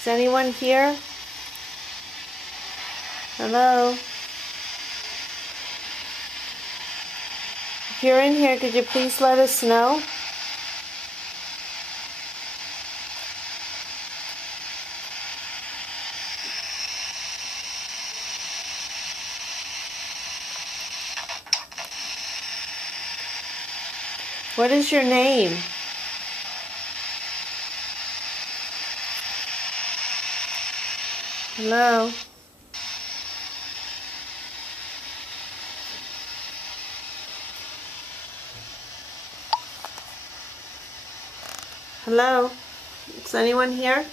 Is anyone here? Hello? If you're in here, could you please let us know? What is your name? Hello? Hello? Is anyone here?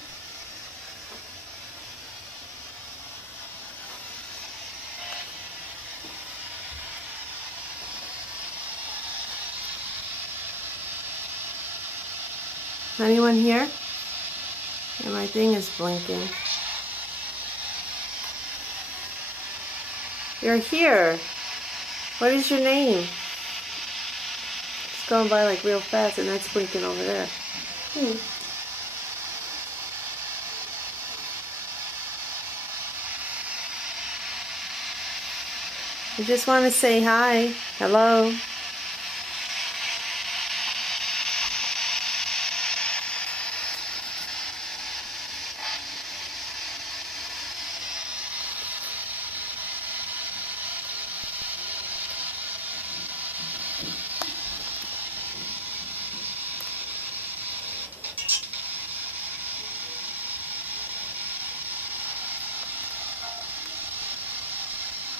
Is anyone here? Yeah, my thing is blinking. You're here. What is your name? It's going by like real fast and that's blinking over there. I just want to say hi. Hello.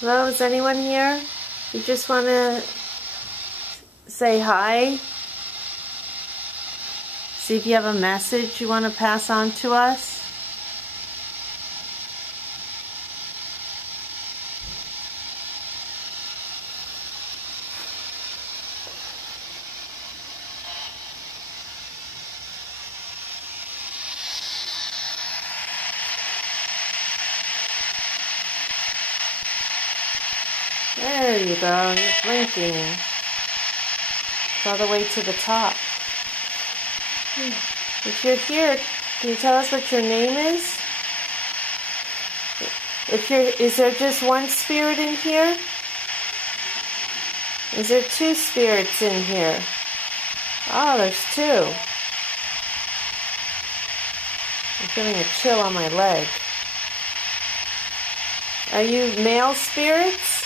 Hello, is anyone here? You just want to say hi? See if you have a message you want to pass on to us? There you go, you're blinking. It's all the way to the top. If you're here, can you tell us what your name is? Is there just one spirit in here? Is there two spirits in here? Oh, there's two. I'm feeling a chill on my leg. Are you male spirits?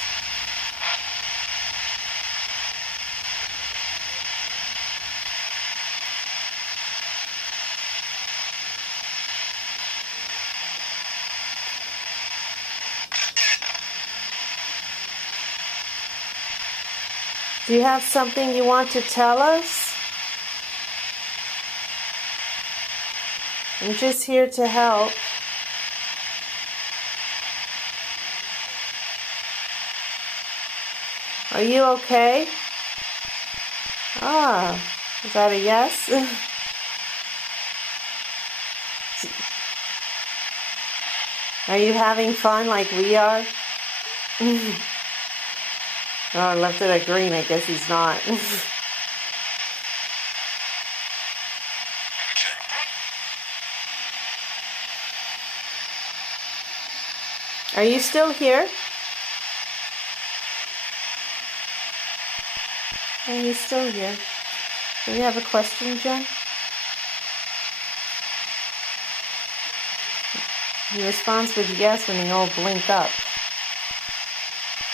Do you have something you want to tell us? I'm just here to help. Are you okay? Ah, is that a yes? Are you having fun like we are? Oh, I left it at green. I guess he's not. Are you still here? Are you still here? Do you have a question, Jen? He responds with yes when they all blink up.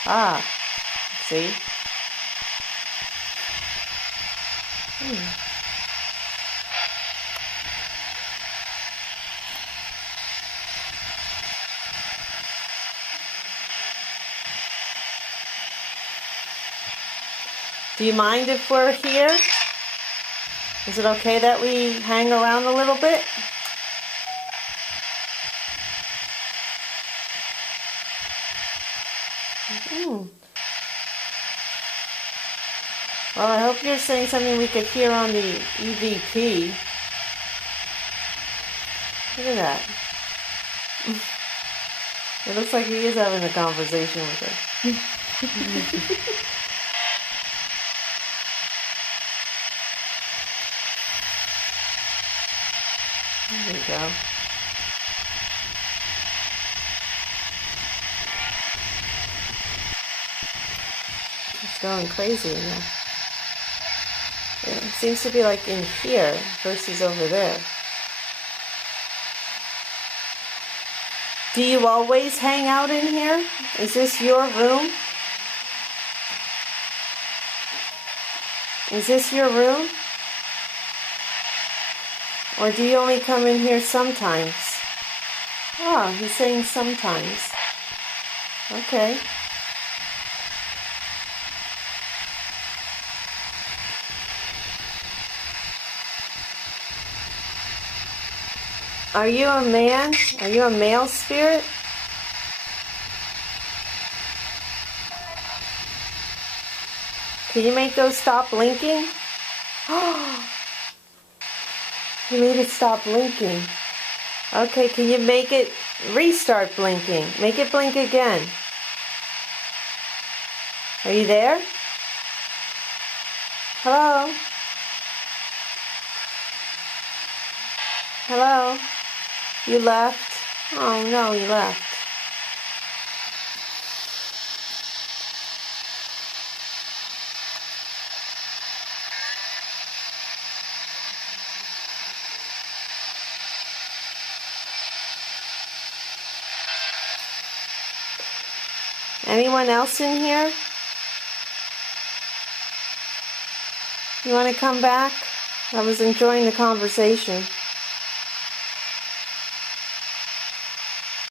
Ah, see? Do you mind if we're here? Is it okay that we hang around a little bit? Well, I hope you're saying something we could hear on the EVP. Look at that. It looks like he is having a conversation with her. There you go. It's going crazy in there. It seems to be like in here versus over there. Do you always hang out in here? Is this your room? Is this your room? Or do you only come in here sometimes? Oh, he's saying sometimes. Okay. Are you a man? Are you a male spirit? Can you make those stop blinking? Oh, you made it stop blinking. Okay, can you make it restart blinking? Make it blink again. Are you there? Hello? Hello? You left? Oh no, you left. Anyone else in here? You want to come back? I was enjoying the conversation.